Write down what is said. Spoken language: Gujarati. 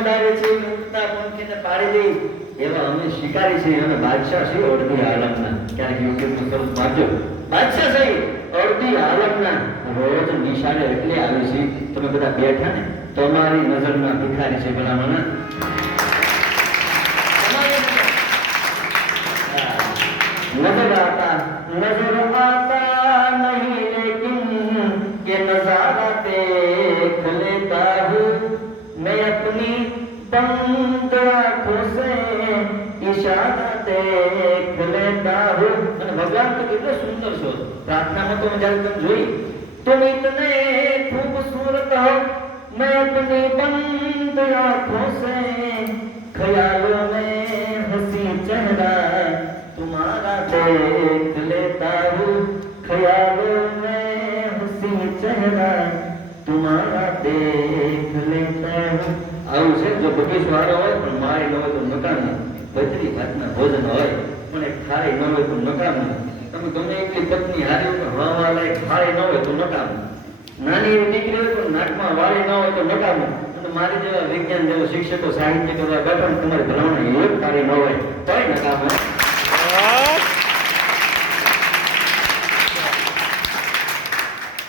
ઉડાવે છે ઉડતા પંખીને પાડી દે એવા અમે શિકારી છે અને બાદશાહ છે અડધી આલમના ક્યારેક યુટ્યુબનું સ્વરૂપ વાંચો બાદશાહ છે અડધી આલમના રોજ નિશાળે એટલે આવે છે તમે બધા બેઠા ને તમારી નજરમાં ભિખારી છે ભલામણા नजर आता नहीं लेकिन ये नजारा देख लेता हूँ मैं अपनी बंद आँखों से इशारा देख लेता हूँ અને ભગવાન તો કેટલો સુંદર છો પ્રાર્થનામાં તો જ્યારે તમે જોઈ तुम इतने खूबसूरत हो मैं अपनी बंद आँखों से ख्यालों में हंसी चेहरा तुम्हारा देख लेता हूँ ख्यालों में हंसी चेहरा तुम्हारा देख लेता हूँ આવું છે જો બગીચો હારો હોય પણ માય ન હોય તો નકામું બધી ભાતના ભોજન હોય પણ એક ખાઈ ન હોય તો નકામું તમે ગમે એટલી પત્ની હારી પણ હવા લાયક ખાઈ ન હોય તો નકામું નાની એવી દીકરી હોય પણ નાકમાં વાળી ન હોય તો નકામું અને મારી જેવા વિજ્ઞાન જેવા શિક્ષકો સાહિત્ય કરવા બેઠા તમારી ભલામણ એક તારી ન હોય તોય નકામું